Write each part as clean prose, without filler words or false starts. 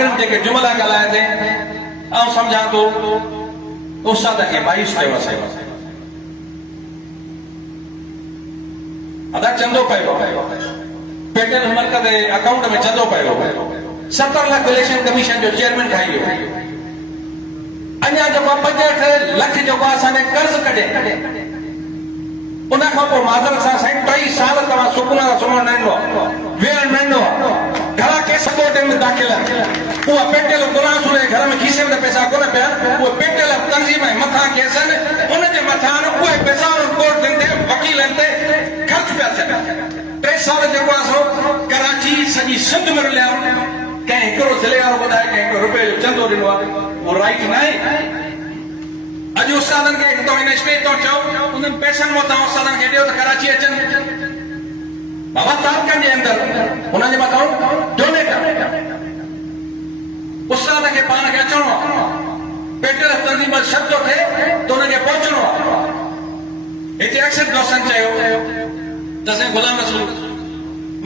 आखिर जेके जुमला ॻाल्हाए थे ऐं सम्झां थो उस्ताद खे मायूस कयो असां अदा चंदो पियो पेटेल मरकज़ अकाउंट में चंदो पियो 70 लाख इलेक्शन कमीशन जो चेयरमैन ठाही वियो अञा जेको 65 लाख जेको असांजे कर्ज़ कढे उन खां पोइ माज़र सां साईं 2 साल तव्हां सुकून सां सुम्हण न ॾिनो वेहण न ॾिनो घणा केस कोर्ट में दाख़िल उहा पेटेल गुलाम सूरे घर में खीसे में पैसा कोन पिया उहे पेटेल तंज़ीम मथां केस आहिनि उनजे मथां उहे पैसा कोर्ट ते वकीलनि ते ख़र्च पिया थियनि 3 साल जेको आहे कराची सॼी सिंध में रुलिया कंहिं हिकिड़ो ज़िले वारो ॿुधाए कंहिं हिकिड़ो रुपए जो चंदो ॾिनो आहे उहो राइट न आहे अॼु उस्तादनि खे हितां हिन स्टेज तां चओ उन्हनि पैसनि मथां उस्तादनि खे ॾियो त कराची अचनि बाबा तारकनि जे अंदरि उन्हनि जे मथां डोनेट उस्ताद खे पाण खे अचणो आहे पेटेल तंज़ीम शब्द थिए त उन्हनि खे पहुचणो आहे हिते अक्सर दोस्तनि चयो त साईं गुलाम रसूल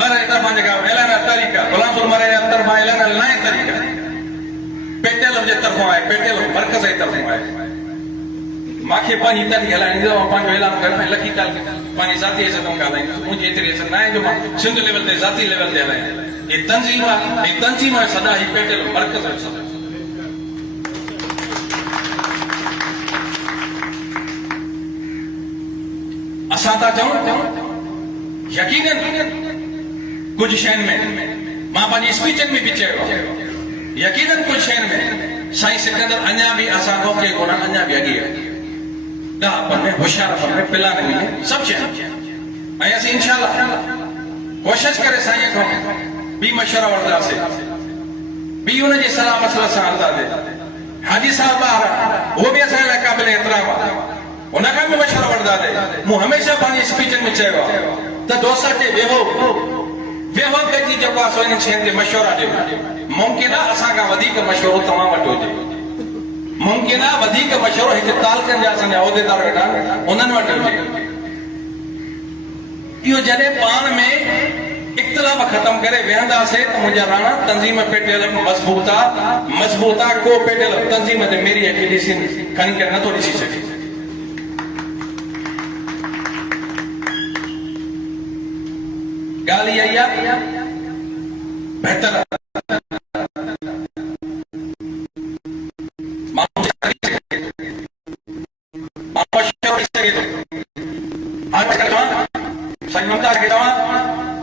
मारे तरफ़ां जेका ऐलान तारीख़ आहे गुलाम रसूल मारे तरफ़ां ऐलान नए तरीक़े पेटेल जे तरफ़ां आहे पेटेल मर्कज़ जे तरफ़ां आहे मांखे पंहिंजी तरीक़े हलाइणी आहे पंहिंजो ऐलान करणु लखी ताल पंहिंजी ज़ाती इज़त में ॻाल्हाईंदुसि मुंहिंजी एतिरी इज़त न आहे जो मां सिंध लेवल ते ज़ाती लेवल ते हलायां ही तंज़ीम आहे ही तंज़ीम आहे सदा ही पेटेल मर्कज़ जो सदा असां था चऊं यकीनन कुछ शयुनि में मां पंहिंजी स्पीचनि में बि चयो यकीनन कुछ शयुनि में साईं सिकंदर अञा बि असां रोके कोन अञा बि अॻे आहे ॾापन में होशियारपन में प्लान में सभु शइ ऐं असीं इंशाअल्लाह कोशिशि करे साईं खां ॿी मशवरा वठंदासीं ॿी हुनजी सलाह मसइला सां हलंदासीं हाजी साहब ॿार उहो बि असांजे लाइ क़ाबिल एतिराम आहे उन खां बि मशवरा वठंदासीं मूं हमेशह पंहिंजी स्पीचनि में चयो आहे त दोस्त खे वेहो वेहो गॾिजी जेको आहे सो इन शयुनि ते मशवरा ॾियो मुमकिन आहे असां खां वधीक मशवरो तव्हां वटि हुजे मुमकिन आहे वधीक मशवरो हिते तालकनि जा असांजा उहिदेदार वेठा आहिनि उन्हनि वटि हुजे इहो जॾहिं पाण में इख़्तिलाफ़ ख़तम करे वेहंदासीं त मुंहिंजा राणा तंज़ीम पेटेल मज़बूत आहे को पेटेल तंज़ीम ते मेरी अखि ॾिसी खणी करे नथो ॾिसी सघे ॻाल्हि इहा ई आहे बहितर साईं ममताज खे चवां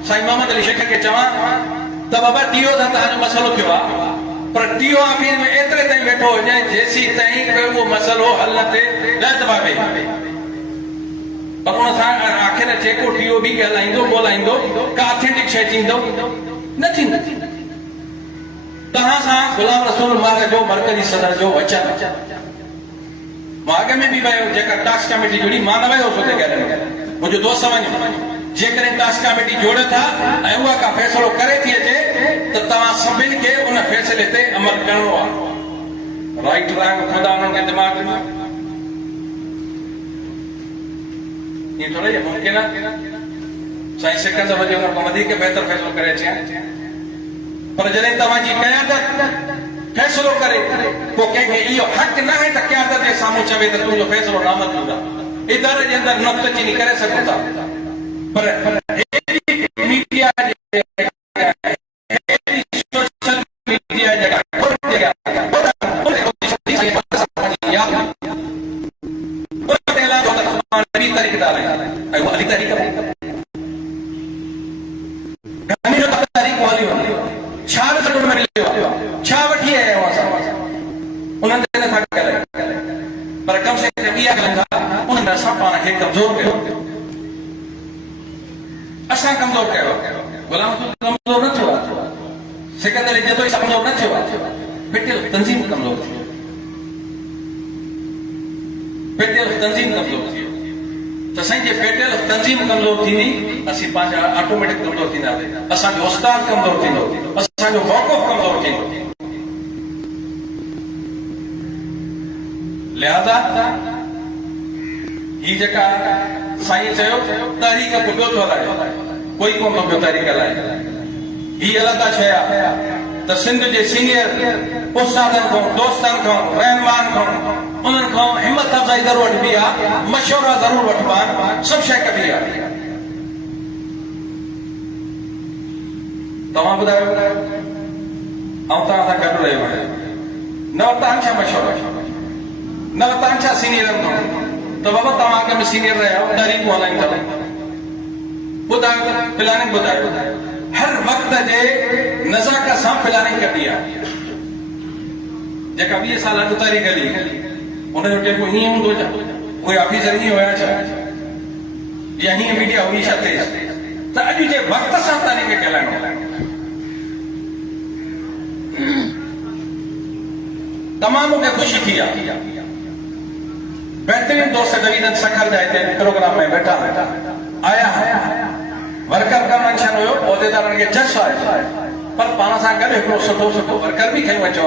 साईं मोहम्मद अली शेख खे चवां त बाबा टीओ सां तव्हांजो मसइलो थियो आहे पर टीओ ऑफिस में एतिरे ताईं वेठो हुजे जेसी ताईं उहो मसइलो हल न थिए न दबावे पर उन सां आख़िर जेको टीओ बि ॻाल्हाईंदो ॻोल्हाईंदो का ऑथेंटिक शइ थींदो न थींदो तव्हां सां गुलाम रसूल महाराज जो मरकज़ी सदर जो वचन मां अॻ में बि वियो जेका टास्क कमेटी जुड़ी मां न वियो हुते ॻाल्हाइण मुंहिंजो दोस्त वञो जेकॾहिं टास्क कमेटी जोड़े था ऐं उहा का फ़ैसिलो करे थी अचे त तव्हां सभिनि खे उन फ़ैसिले ते अमल करणो आहे राइट रंग खुदा उन्हनि खे दिमाग़ ॾिनो ईअं थोरो ई मुमकिन आहे साईं सिकंदर हुजे उन खां वधीक बहितर फ़ैसिलो करे अचे पर जॾहिं तव्हांजी क़यादत फ़ैसिलो करे पोइ कंहिंखे इहो हक़ न आहे त क़यादत जे साम्हूं चवे त तुंहिंजो फ़ैसिलो नामंज़ूर आहे इदारे जे अंदरि नुक्तचीनी करे सघूं था पर मीडिया सोशल मीडिया पर कम से कम इहा उन्हनि असां पाण खे कमज़ोर कयो असां कमज़ोर कयो गुलाम कमज़ोर न थियो आहे सिकंदर इज़त कमज़ोर न थियो आहे पेटेल तंज़ीम कमज़ोर थी पेटेल तंज़ीम कमज़ोर थी त साईं जे पेटेल तंज़ीम कमज़ोर थींदी असीं पंहिंजा ऑटोमेटिक कमज़ोर थींदासीं असांजो उस्ताद कमज़ोर थींदो असांजो मौक़िफ़ कमज़ोर थींदो लिहाज़ा ही जेका साईं चयो तहरीक पुठियो थो हलाए कोई कोन थो पियो तहरीक हलाए ही अलॻि शइ आहे त सिंध जे सीनियर उस्तादनि खां दोस्तनि खां रहनुमान खां उन्हनि खां हिमत अफ़ज़ाई ज़रूरु वठिबी आहे, मशवरा ज़रूरु वठिबा आहिनि, सभु शइ कबी आहे। तव्हां ॿुधायो ऐं तव्हां सां गॾु रहियो आहियां, न वरिता आहिनि छा मशवरा, न वरिता आहिनि छा सीनियरनि खां? त बाबा तव्हां अॻ में सीनियर रहिया आहियो, तारीख़ूं हलाइनि था, ॿुधायो प्लानिंग ॿुधायो। हर वक़्त जे नज़ाकत सां प्लानिंग कबी आहे। जेका 20 साल अॻु तारीख़ हली उनजो टेको हीअं हूंदो छा? कोई ऑफिसर हीअं हुया छा, या हीअं मीडिया हुई छा तेज़? त अॼु जे वक़्त सां तारीख़ खे हलाइणो आहे। तमामु मूंखे ख़ुशी थी आहे, बेहतरीन दोस्त गरीदन सखर जा हिते प्रोग्राम में वेठा आया वर्कर का मेंशन हुयो, उहिदेदारनि खे जश आहे, पर पाण सां गॾु हिकिड़ो सुठो वर्कर बि खयूं अचो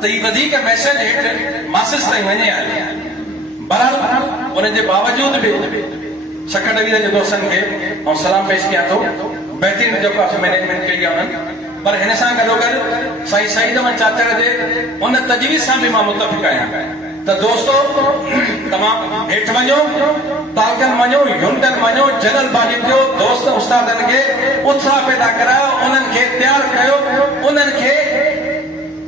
त ही वधीक मैसेज हेठि मासिस ताईं वञे हले। बहरहाल उनजे बावजूद बि सखर डवीर जे दोस्तनि खे ऐं सलाम पेश कयां थो, बहितरीन जेको आहे मैनेजमेंट कई आहे उन्हनि, पर हिन सां गॾोगॾु साईं सईद अहमद चाचड़ जे उन तजवीज़ सां बि मां मुतफ़िक़ आहियां त दोस्तो तमामु हेठि वञो, तालकनि वञो, यूनिटनि वञो, जल्दबाज़ी कयो, दोस्त उस्तादनि खे उत्साह पैदा करायो, उन्हनि खे तयारु कयो, उन्हनि खे